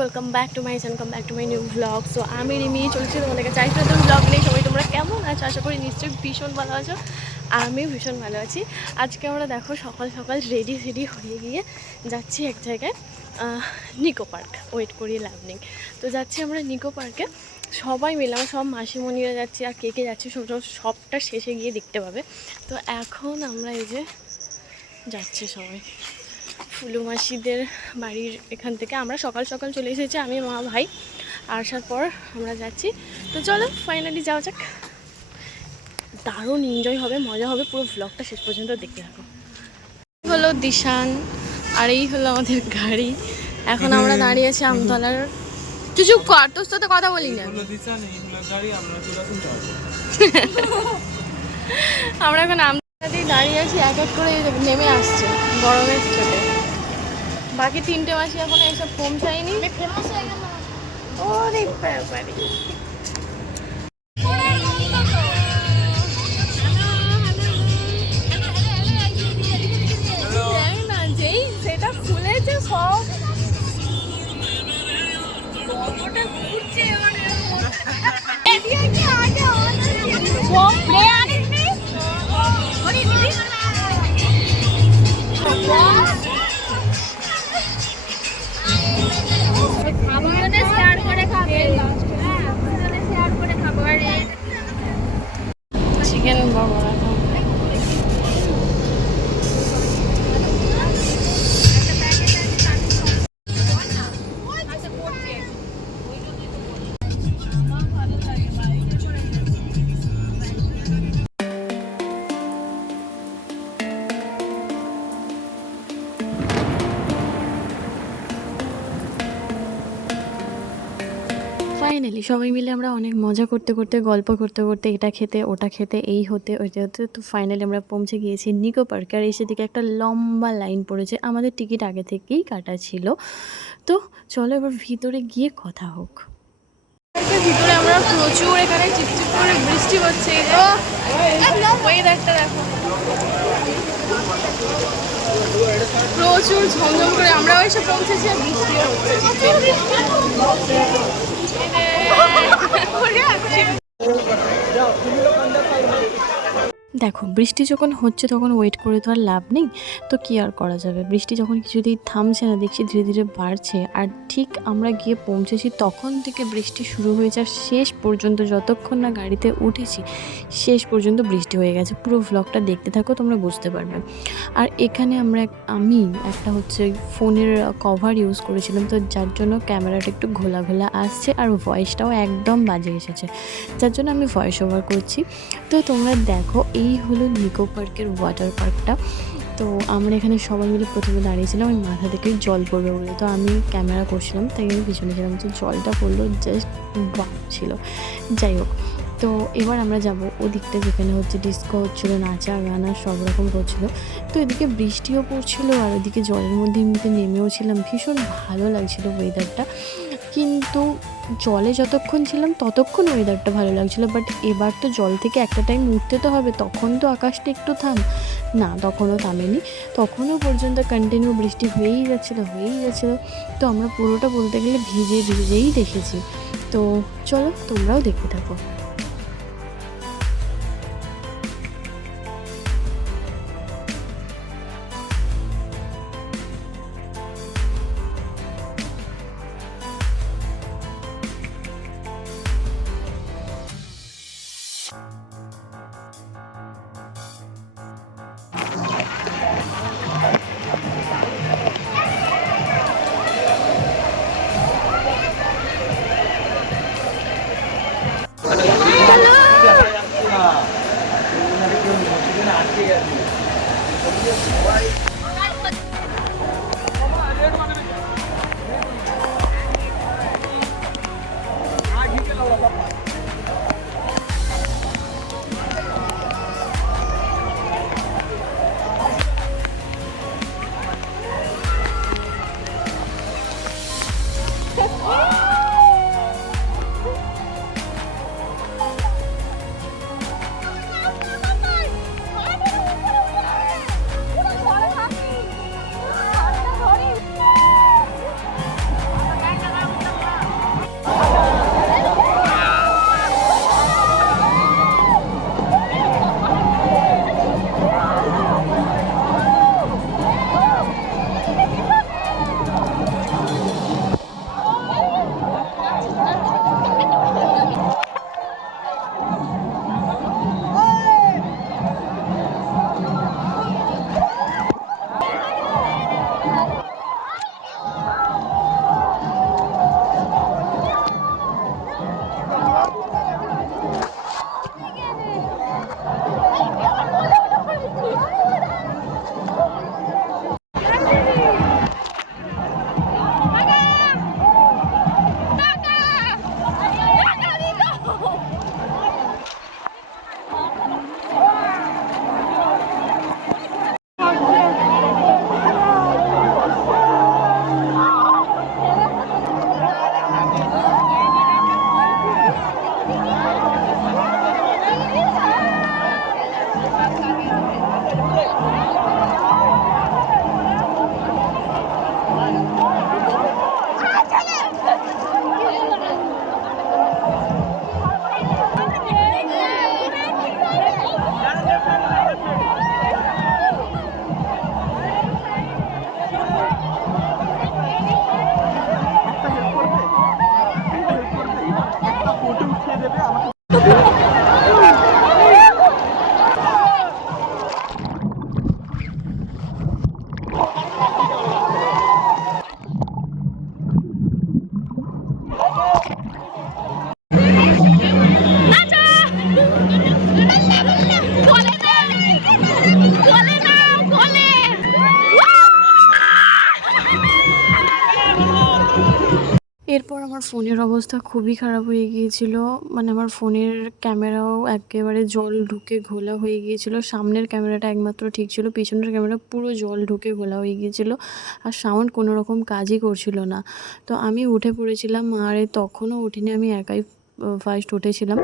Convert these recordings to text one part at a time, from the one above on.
Welcome back to my channel, back to my new blog. So আমি রিমি চলছি তোমাদেরকে চাইছি নতুন ব্লগ নেই। সবাই তোমরা কেমন আছো? আশা করি নিশ্চয়ই ভীষণ ভালো আছো, আর আমিও ভীষণ ভালো আছি। আজকে আমরা দেখো সকাল সকাল রেডি হয়ে গিয়ে যাচ্ছি এক জায়গায়, নিকো পার্ক। ওয়েট করিয়ে লাভ নেই, তো যাচ্ছি আমরা নিকো পার্কে সবাই মিলে। আমরা সব মাসিমণিরা যাচ্ছি, আর কে কে যাচ্ছি সবটা শেষে গিয়ে দেখতে পাবে। তো এখন আমরা এই যে যাচ্ছে সবাই ফুলু মাসিদের বাড়ির এখান থেকে। আমরা সকাল সকাল চলে এসেছি, আমি মা ভাই। আসার পর আমরা যাচ্ছি। তো চলো ফাইনালি যাওয়া যাক। দারুণ এনজয় হবে, মজা হবে, পুরো ব্লগটা শেষ পর্যন্ত দেখতে থাকো। হলো দিশান, আর এই হলো আমাদের গাড়ি। এখন আমরা দাঁড়িয়ে আছি আমতলার। তুই চুপ কর, তোর সাথে কথা বলি না। আমরা এখন আমতলাতেই দাঁড়িয়ে আছি, এক এক করে নেমে আসছে গরমের চোটে। বাকি তিনটে মাসি এখন এসব পৌঁছায়নি। ও পারি না, যেই সেটা খুলেছে সব ঘুরছে। চিকেন বড়া ফাইনালি সবাই মিলে আমরা অনেক মজা করতে করতে, গল্প করতে করতে, এটা খেতে ওটা খেতে, এই হতে ওইটা হতে, তো ফাইনালি আমরা পৌঁছে গিয়েছি নিকো পার্কে। আর এসে দিকে একটা লম্বা লাইন পড়েছে, আমাদের টিকিট আগে থেকেই কাটা ছিল। তো চলো এবার ভিতরে গিয়ে কথা হোক। ভিতরে আমরা প্রচুর, এখানে চিপচিপ করে বৃষ্টি হচ্ছে। ওয়েদারটা দেখো, প্রচুর ঝমঝম করে আমরাও এসে পৌঁছেছি, আর বৃষ্টিও হচ্ছে। দেখো বৃষ্টি যখন হচ্ছে তখন ওয়েট করে তো আর লাভ নেই, তো কি আর করা যাবে। বৃষ্টি যখন কিছুতেই থামছে না, দেখছি ধীরে ধীরে বাড়ছে। আর ঠিক আমরা গিয়ে পৌঁছেছি তখন থেকে বৃষ্টি শুরু হয়েছে, আর শেষ পর্যন্ত যতক্ষণ না গাড়িতে উঠেছি শেষ পর্যন্ত বৃষ্টি হয়ে গেছে। পুরো ভ্লগটা দেখতে থাকো, তোমরা বুঝতে পারবে। আর এখানে আমি একটা হচ্ছে ফোনের কভার ইউজ করেছিলাম, তো যার জন্য ক্যামেরাটা একটু ঘোলা ঘোলা আসছে, আর ভয়েসটাও একদম বাজে এসেছে, যার জন্য আমি ভয়েস ওভার করছি। তো তোমরা দেখো, এই হলো নিকো পার্কের ওয়াটার পার্কটা। তো আমরা এখানে সবাই মিলে প্রথমে দাঁড়িয়েছিলাম, ওই মাথা থেকে জল পড়বে বলে। তো আমি ক্যামেরা করছিলাম, তাই আমি পিছনে ছিলাম। তো জলটা পড়লো, জাস্ট বাহ ছিল। যাই হোক, তো এবার আমরা যাব ওদিকটা, যেখানে হচ্ছে ডিস্কো হচ্ছিলো, নাচা গানা সব রকম করছিলো। তো এদিকে বৃষ্টিও পড়ছিলো, আর ওদিকে জলের মধ্যে এমনিতে নেমেও ছিলাম। ভীষণ ভালো লাগছিলো ওয়েদারটা। কিন্তু জলে যতক্ষণ ছিলাম ততক্ষণ ওয়েদারটা ভালো লাগছিলো, বাট এবার তো জল থেকে একটা টাইম উঠতে তো হবে, তখন তো আকাশটা একটু না, তখনও থামেনি। তখনও পর্যন্ত কন্টিনিউ বৃষ্টি হয়েই যাচ্ছিলো। তো আমরা পুরোটা বলতে গেলে ভিজেই দেখেছি। তো চলো তোমরাও দেখতে থাকো। এরপর আমার ফোনের অবস্থা খুবই খারাপ হয়ে গিয়েছিল, মানে আমার ফোনের ক্যামেরাও একেবারে জল ঢুকে ঘোলা হয়ে গিয়েছিল। সামনের ক্যামেরাটা একমাত্র ঠিক ছিল, পিছনের ক্যামেরা পুরো জল ঢুকে ঘোলা হয়ে গিয়েছিল, আর সাউন্ড কোনো রকম কাজই করছিল না। তো আমি উঠে পড়েছিলাম, আর তখনও উঠিনি, আমি একাই ফার্স্ট উঠেছিলাম।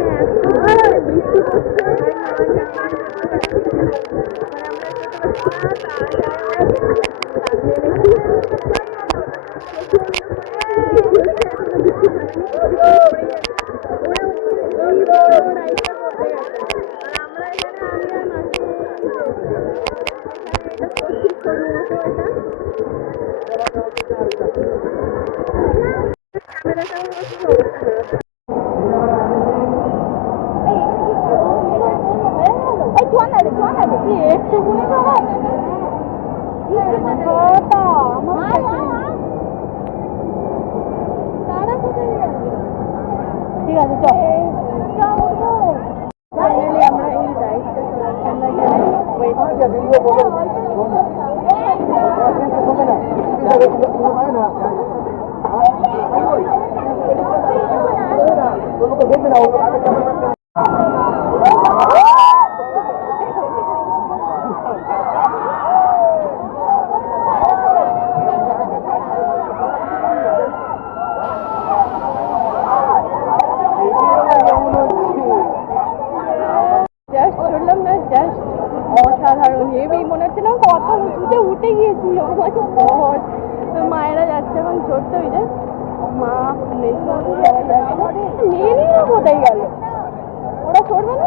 ঠিক আছে, চল। আমরা এই অসাধারণ, হেবি মনে হচ্ছে না কত উঁচুতে উঠে গিয়েছি। মায়েরা যাচ্ছে এখন ছোট্ট, ওই যে মা মেয়ে নিয়ে কোথায় গেল, ওরা চড়বে না।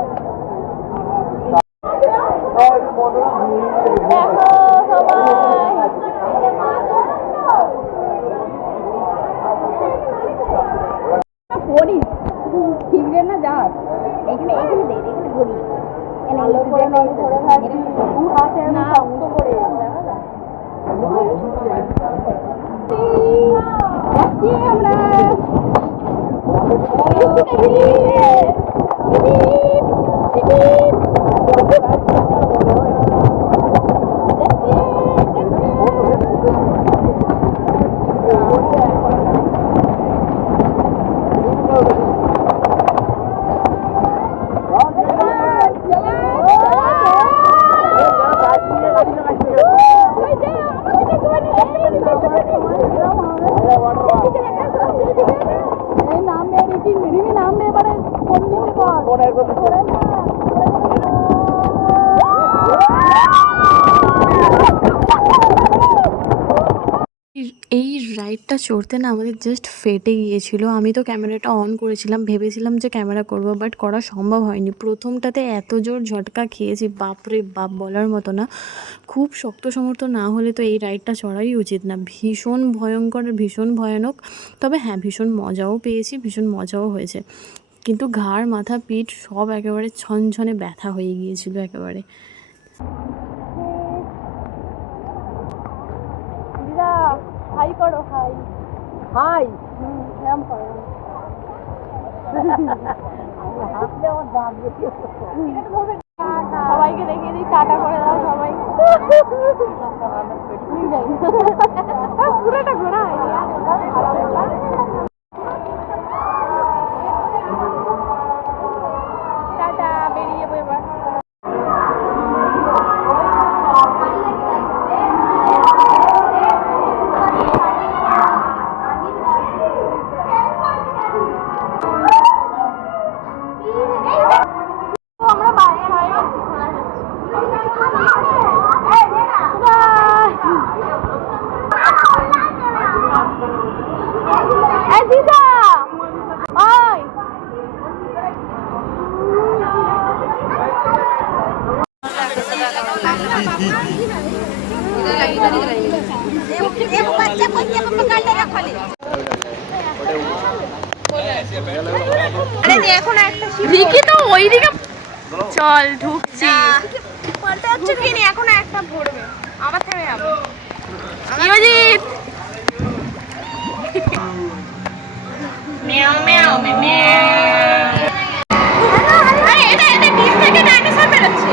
ঠিকরে না যা এখানে এখানে দে, এখানে ঘুরি ভালো করে ধরে থাকি হাতে না অঙ্ক করে আমরা এই রাইডটা চড়তে না আমাদের জাস্ট ফেটে গিয়েছিল। আমি তো ক্যামেরাটা অন করেছিলাম, ভেবেছিলাম যে ক্যামেরা করব, বাট করা সম্ভব হয়নি। প্রথমটাতে এত জোর ঝটকা খেয়েছি, বাপরে বাপ, বলার মতো না। খুব শক্ত সমর্থ না হলে তো এই রাইডটা চড়াই উচিত না। ভীষণ ভয়ঙ্কর, ভীষণ ভয়ানক। তবে হ্যাঁ, ভীষণ মজাও পেয়েছি, ভীষণ মজাও হয়েছে, কিন্তু ঘাড়, মাথা, পিঠ সব একেবারে ছনছনে ব্যথা হয়ে গিয়েছিল একেবারে। হাই করো, হাই হাই, এরম করো। সবাইকে দেখিয়ে দিই, টাটা করে দাও সবাই। পুরোটা ঘোরা টাটা, বেরিয়ে এবার। এখন একটা রিকি তো ওইদিকে চল ঢুকছি পাল্টা হচ্ছে কি নি এখন একটা ভরবে আবার থেমে যাবে ইয়োজিৎ মেও মেও মেও আরে এটা ডিম থেকে ডাইনোসর বেরোচ্ছে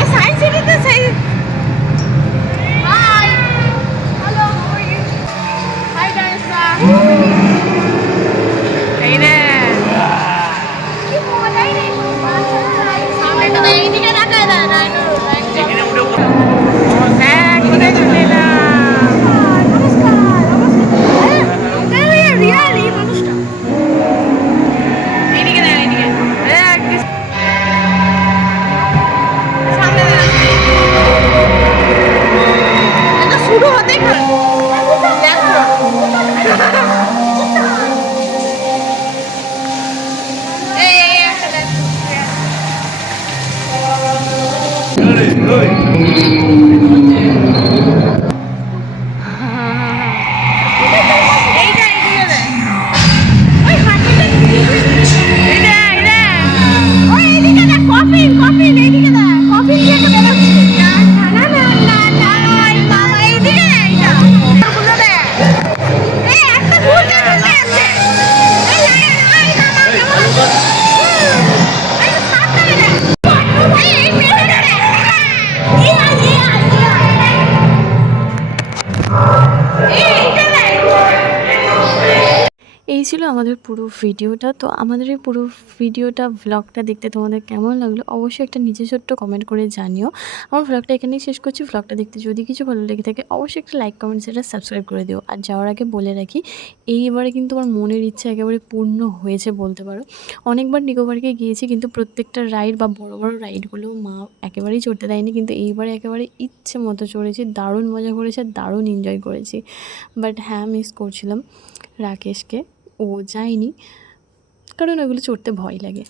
এই সায়েন্স সিটিতে সেই হাই হ্যালো হাই ডাইনোসর এই রে কি মজাই রে সামনেটা এইদিকে রাখা যায় ডাইনো হ্যাঁ কোথায় চলে এলাম নমস্কার নমস্কার রিয়ালি মানুষটা এইদিকে দেখ এইদিকে সামনে এটা শুরু হতেই খারাপ দেখো এই একটা দেখো এইটা এদিকে দে ওই হাঁটুটা এই রে এই রে ওই এইদিকে দে কফিন কফিন এইদিকে দে কফিন দিয়ে তো বেরোচ্ছে না না না না না না এইদিকে দে এইটা গুলো দে এই একটা ঘুরতে ঘুরতে আছে এই লাগে এই মামা এই সামনে দে এই পেছনে দে ইয়া ইয়া এইটা দে এই ছিল আমাদের পুরো ভিডিওটা। তো আমাদের এই পুরো ভিডিওটা ভ্লগটা দেখতে তোমাদের কেমন লাগলো অবশ্যই একটা নিচে ছোট্ট কমেন্ট করে জানিও। আমার ভ্লগটা এখানেই শেষ করছি। ভ্লগটা দেখতে যদি কিছু ভালো লেগে থাকে অবশ্যই একটা লাইক কমেন্ট সেটা সাবস্ক্রাইব করে দিও। আর যাওয়ার আগে বলে রাখি এইবারে কিন্তু আমার মনের ইচ্ছা একেবারে পূর্ণ হয়েছে বলতে পারো। অনেকবার নিকো পার্কে গিয়েছি কিন্তু প্রত্যেকটা রাইড বা বড় বড় রাইডগুলো মা একেবারেই চড়তে দেয়নি, কিন্তু এইবারে একেবারে ইচ্ছে মতো চড়েছি, দারুণ মজা করেছি আর দারুণ এনজয় করেছি। বাট হ্যাঁ মিস করছিলাম রাকেশকে, ও যায়নি কারণ ওগুলো চড়তে ভয় লাগে।